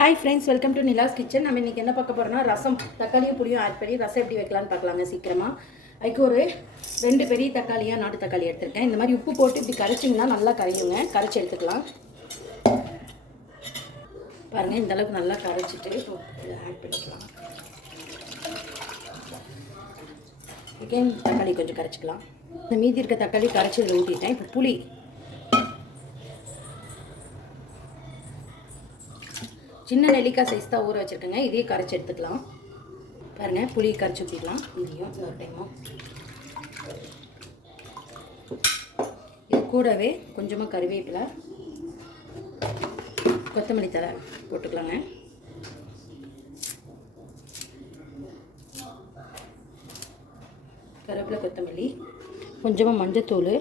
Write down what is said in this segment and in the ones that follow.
Hi friends, welcome to Nila's kitchen. நம்ம இன்றைக்கி என்ன பார்க்க போகிறோம்னா, ரசம் தக்காளியும் புளியும் ஆட் பண்ணி ரசம் எப்படி வைக்கலான்னு பார்க்கலாங்க சீக்கிரமாக. அதுக்கு ஒரு 2 பெரிய தக்காளியாக நாட்டு தக்காளி எடுத்துருக்கேன். இந்த மாதிரி உப்பு போட்டு இப்படி கரைச்சிங்கன்னா நல்லா கரையுங்க. கரைச்சி எடுத்துக்கலாம். பாருங்கள், இந்தளவுக்கு நல்லா கரைச்சிட்டு இதை ஆட் பண்ணிக்கலாம். அகெயின் தக்காளி கொஞ்சம் கரைச்சிக்கலாம். இந்த மீதி இருக்க தக்காளி கரைச்சி இதில் ஊற்றிட்டேன். இப்போ புளி சின்ன நெல்லிக்காய் சைஸ் தான் ஊற வச்சுருக்கேங்க. இதையும் கரைச்சி எடுத்துக்கலாம். பாருங்கள், புளி கரைச்சி ஊற்றிக்கலாம். இதையும் இன்னொரு டைமும் இது கூடவே கொஞ்சமாக கருவேப்பிலை, கொத்தமல்லி தழை போட்டுக்கலாங்க. கருவேப்பிலை, கொத்தமல்லி, கொஞ்சமாக மஞ்சத்தூள்,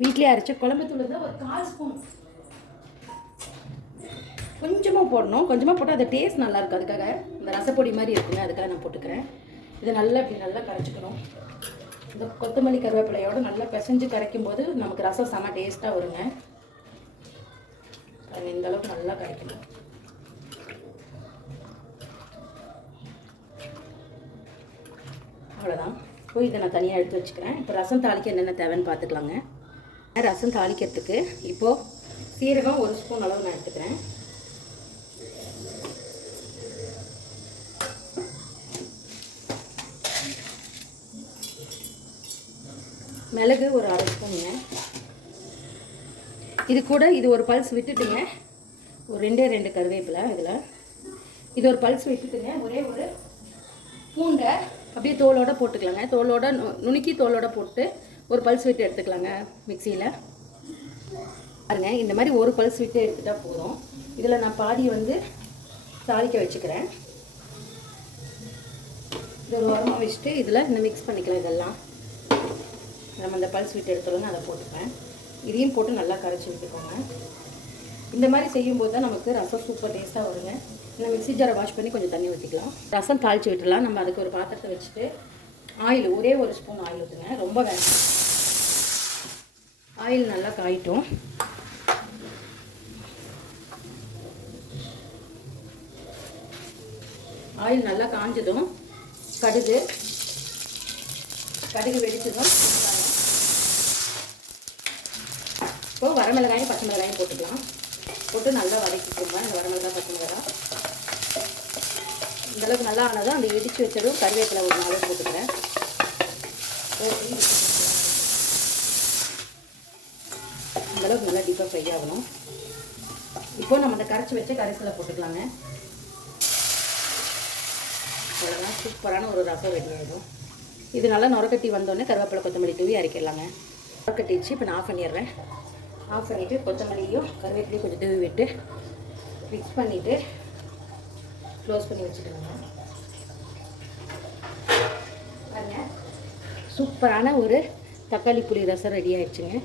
வீட்டிலே அரைச்ச குழம்பு தூள் தான் ஒரு 1/4 ஸ்பூன் கொஞ்சமாக போடணும். கொஞ்சமாக போட்டால் அது டேஸ்ட் நல்லாயிருக்கும். அதுக்காக இந்த ரசப்பொடி மாதிரி இருக்குங்க, அதுக்காக நான் போட்டுக்கிறேன். இதை நல்லா இப்படி நல்லா கரைச்சிக்கணும். இந்த கொத்தமல்லி கருவேப்பிலையோடு நல்லா பிசைஞ்சு கரைக்கும் போது நமக்கு ரசம் செம்ம டேஸ்ட்டாக வருங்க. அது இந்த அளவுக்கு நல்லா கரைக்கணும். அவ்வளோதான். போய் இதை நான் தனியாக எடுத்து வச்சுக்கிறேன். இப்போ ரசம் தாளிக்க என்னென்ன தேவைன்னு பார்த்துக்கலாங்க. ரசம் தாளிக்கிறதுக்கு இப்போது சீரகம் 1 ஸ்பூன் அளவு நான் எடுத்துக்கிறேன். மிளகு ஒரு 1/2 ஸ்பூனுங்க. இது கூட இது ஒரு பல்ஸ் விட்டுட்டுங்க, ஒரு 2 கருவேப்பிலை இதில் இது ஒரு பல்ஸ் விட்டுட்டுங்க. ஒரே ஒரு பூண்டை அப்படியே தோலோடு போட்டுக்கலாங்க. தோலோட நுணுக்கி தோலோடு போட்டு ஒரு பல்ஸ் விட்டு எடுத்துக்கலாங்க மிக்சியில். பாருங்க, இந்த மாதிரி ஒரு பல்ஸ் விட்டு எடுத்துட்டால் போதும். இதில் நான் பாதி தாளிக்க வச்சுக்கிறேன். இது ஒரு உரமாக வச்சுட்டு இதில் இந்த மிக்ஸ் பண்ணிக்கலாம். இதெல்லாம் நம்ம அந்த பல்ஸ் விட்டு எடுத்துருவோங்க, அதை போட்டுப்பேன். இதையும் போட்டு நல்லா கரைச்சி விட்டுக்கோங்க. இந்த மாதிரி செய்யும்போது தான் நமக்கு ரசம் சூப்பர் டேஸ்ட்டாக வருங்க. இந்த மிக்ஸி ஜாரை வாஷ் பண்ணி கொஞ்சம் தண்ணி ஊற்றிக்கலாம். ரசம் தாளித்து விட்டுலாம். நம்ம அதுக்கு ஒரு பாத்திரத்தை வச்சுட்டு ஆயில் ஒரே 1 ஸ்பூன் ஆயில் ஊற்றுங்க. ரொம்ப வேண்டாம். ஆயில் நல்லா காயிட்டும். ஆயில் நல்லா காஞ்சதும் கடுகு வெடிச்சதும் இப்போது வரமிளகாயும் பச்சை மிளகாயும் போட்டுக்கலாம். போட்டு நல்லா வதக்கிக்கோங்க. இந்த வரமிளகாய் பச்சை மிளகாய் இந்தளவுக்கு நல்லா ஆனதும் அந்த இடித்து வச்சதும் கருவேப்பிலை ஒரு 4 போட்டுக்கிறேன். இந்தளவுக்கு நல்லா டீப்பாக ஃப்ரை ஆகணும். இப்போது நம்ம அந்த கரைச்சி வச்சு கரைசலை போட்டுக்கலாங்க. அவ்வளோதான், சூப்பரான ஒரு ரசம் ரெடி ஆகிடும். இது நல்லா நுரக்கட்டி வந்தோடனே கருவேப்பிலை கொத்தமல்லி தூவி அரைக்கிடலாங்க. நுரக்கட்டி வச்சு இப்போ நான் ஆஃப் பண்ணிடுறேன். ஆஃப் பண்ணிவிட்டு கொத்தமல்லியும் கருவேப்பிலையும் கொஞ்சம் தூவி விட்டு மிக்ஸ் பண்ணிவிட்டு க்ளோஸ் பண்ணி வச்சுக்கலாங்க. பாருங்க, சூப்பரான ஒரு தக்காளி புளி ரசம் ரெடி ஆகிடுச்சுங்க.